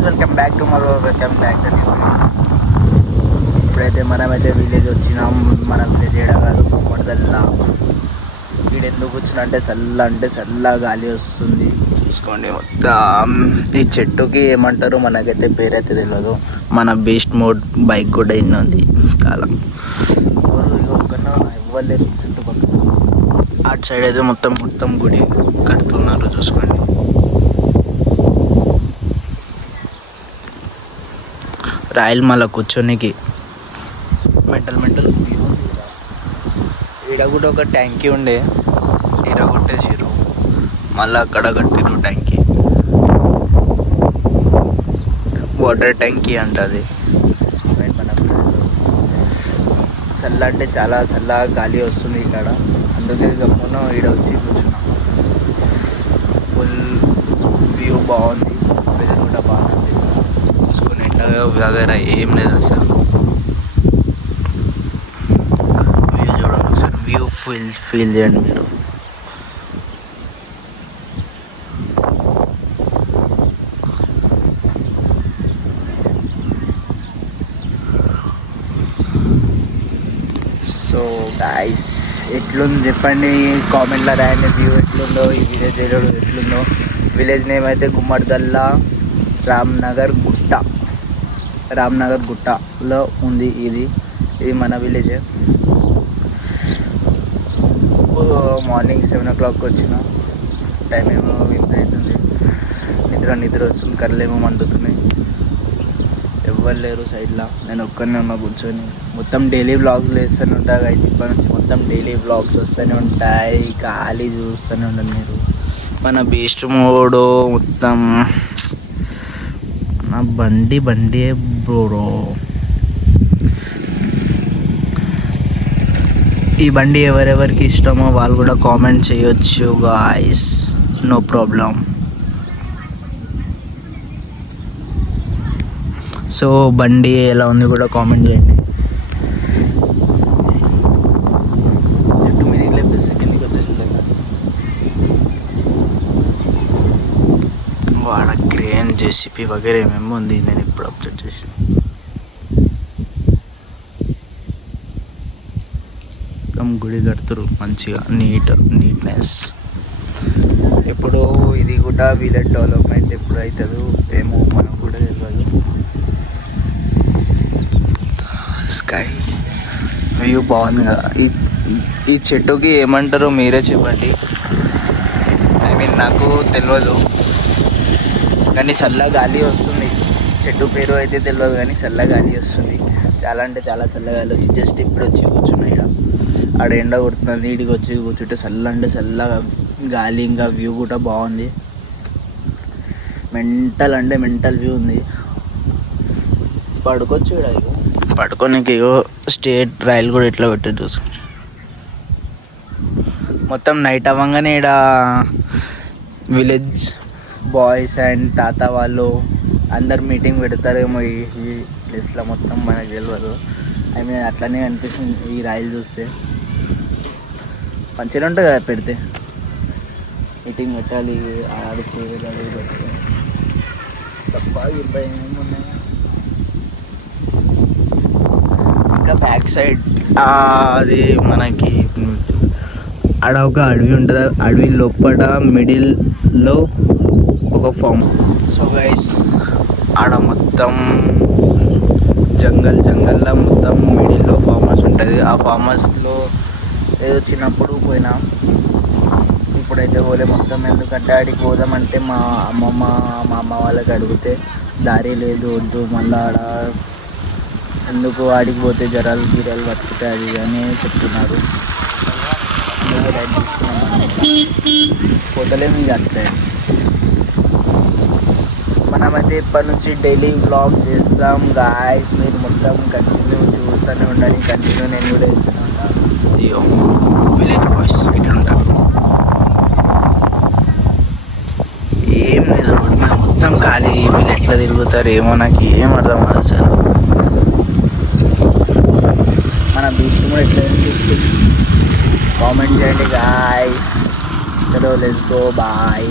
Guys, welcome back to ఇప్పుడైతే మనమైతే village వచ్చినాం. మన విలేజ్ ఏడా కాదు, కొమ్మడదల్లా. వీడు ఎందుకు వచ్చినా అంటే చల్ల గాలి వస్తుంది. చూసుకోండి, మొత్తం ఈ చెట్టుకి ఏమంటారు మనకైతే పేరైతే తెలియదు. మన బీస్ట్ మోడ్ బైక్ కూడా ఉంది కాలం. ఇవ్వలేదు చుట్టుపక్కల. అటు సైడ్ అయితే మొత్తం గుడి కడుతున్నారు. చూసుకోండి, రాయల్ మళ్ళీ కూర్చోనికి మెంటల్ వ్యూ. ఈడ కూడా ఒక ట్యాంకీ ఉండే, ఈడ కొట్టేసిరు, మళ్ళీ అక్కడ కట్టిరు ట్యాంకీ. వాటర్ ట్యాంకీ అంటది. చల్ల అంటే చాలా చల్లగా గాలి వస్తుంది ఇక్కడ, అందుకే గమ్మున ఈడ వచ్చి కూర్చున్నాం. ఫుల్ వ్యూ బాగుంది, వెదర్ కూడా బాగుంది. చూసుకుని ఎండగా దగ్గర ఏం లేదు అసలు. వ్యూ చూడండి ఒకసారి, వ్యూ ఫీల్ చేయండి మీరు. సో గైస్, ఎట్లుంది చెప్పండి, కామెంట్లో రాయండి. వ్యూ ఎట్లుందో, ఈ విలేజ్ ఎట్లుందో. విలేజ్ నేమ్ అయితే గుమ్మడిదల్లా, రామ్నగర్ గుట్టలో ఉంది. ఇది మన విలేజ్. మార్నింగ్ 7 o'clock వచ్చిన, టైం ఏమో ఇంత అవుతుంది. నిద్ర వస్తుంది, కర్రలేమో మండుతున్నాయి. ఎవ్వరు లేరు సైడ్లో, నేను ఒక్కనే ఉన్నా కూర్చొని. మొత్తం డైలీ వ్లాగ్స్ వేస్తూనే ఉంటాయి గైస్. ఇప్పటి నుంచి మొత్తం డైలీ వ్లాగ్స్ వస్తూనే ఉంటాయి. ఖాళీ చూస్తూనే ఉండండి మీరు. మన బీస్ట్ మోడు మొత్తం నా బండి బ్రో. ఈ బండి ఎవరెవరికి ఇష్టమో వాళ్ళు కూడా కామెంట్ చేయొచ్చు గాయ్స్, నో ప్రాబ్లం. సో బండి ఎలా ఉంది కూడా కామెంట్ చేయండి. చెట్టు మీద లేపేస్తే కిందికి వచ్చేసింది. వాడ క్రేన్ జేసీపీ వగేరే ఏమేమో ఉంది, నేను ఇప్పుడు అప్డేట్ చేసి. గుడి కడుతురు మంచిగా, నీట్నెస్. ఇప్పుడు ఇది కూడా విలేజ్ డెవలప్మెంట్ ఎప్పుడు అవుతుందో ఏమో మనకు కూడా తెలియదు. స్కై వ్యూ బాగుంది కదా. ఈ చెట్టుకి ఏమంటారో మీరే చెప్పండి. నాకు తెలియదు, కానీ చల్ల గాలి వస్తుంది. చెట్టు పేరు అయితే తెలియదు, కానీ చల్ల గాలి వస్తుంది. చాలా అంటే చాలా చల్ల గాలి వచ్చి జస్ట్ ఇప్పుడు వచ్చి కూర్చున్నాయి. ఆడ ఎండ కొడుతుంది, నీటికి వచ్చి కూర్చుంటే చల్ల గాలి, ఇంకా వ్యూ కూడా బాగుంది. మెంటల్ వ్యూ ఉంది. పడుకోవచ్చు ఇక్కడ, పడుకోనికి స్టేట్ రైలు కూడా ఇట్లా పెట్టి చూసుకో. మొత్తం నైట్ అవ్వగానే ఇక్కడ విలేజ్ బాయ్స్ అండ్ తాత వాళ్ళు అందరు మీటింగ్ పెడతారేమో ఈ ప్లేస్లో. మొత్తం మనకు తెలియదు, అట్లనే అనిపిస్తుంది ఈ రైలు చూస్తే. మంచిగా ఉంటుంది కదా పెడితే. మీటింగ్ పెట్టాలి, ఆడి చేయాలి, తప్ప ఇబ్బంది ఏమున్నాయి. ఇంకా బ్యాక్ సైడ్ అది మనకి ఆడ ఒక అడవి ఉంటుంది. అడవి లోపల మిడిల్లో ఒక ఫామ్. సో గైస్, ఆడ మొత్తం జంగల్లో మొత్తం మిడిల్లో ఫామ్ హౌస్ ఉంటుంది. ఆ ఫామ్ హౌస్లో ఏదో చిన్నప్పుడు పోయినా, ఇప్పుడైతే పోలే మొత్తం. ఎందుకంటే ఆడికి పోదామంటే మా అమ్మ వాళ్ళకి అడిగితే దారి లేదు, వద్దు, మళ్ళీ ఆడ ఎందుకు ఆడికి పోతే జ్వరాలు పట్టుకుంటాయి అది అని చెప్తున్నారు. అందుకే రైడ్ తీసుకున్నాం. పోతలేము ఇక అటు సైడ్. మనమైతే ఇప్పటి నుంచి డైలీ వ్లాగ్స్ చేస్తాం గాయస్. మీరు మొత్తం కంటిన్యూ చూస్తూనే ఉండాలి. కంటిన్యూ నేను కూడా ఇస్తూనే ఉంటాను. అయ్యో, విలేజ్ బాయ్స్ ఇట్లా ఉంటారు. ఏం లేదు, మొత్తం ఖాళీ. వీళ్ళు ఎట్లా తిరుగుతారు ఏమో, నాకు ఏం అర్థం కాదు సార్. మన బీస్ట్ కూడా ఎట్లా అనిపిస్తుంది కామెంట్ చేయండి గాయస్. చలో, లెట్స్ గో, బాయ్.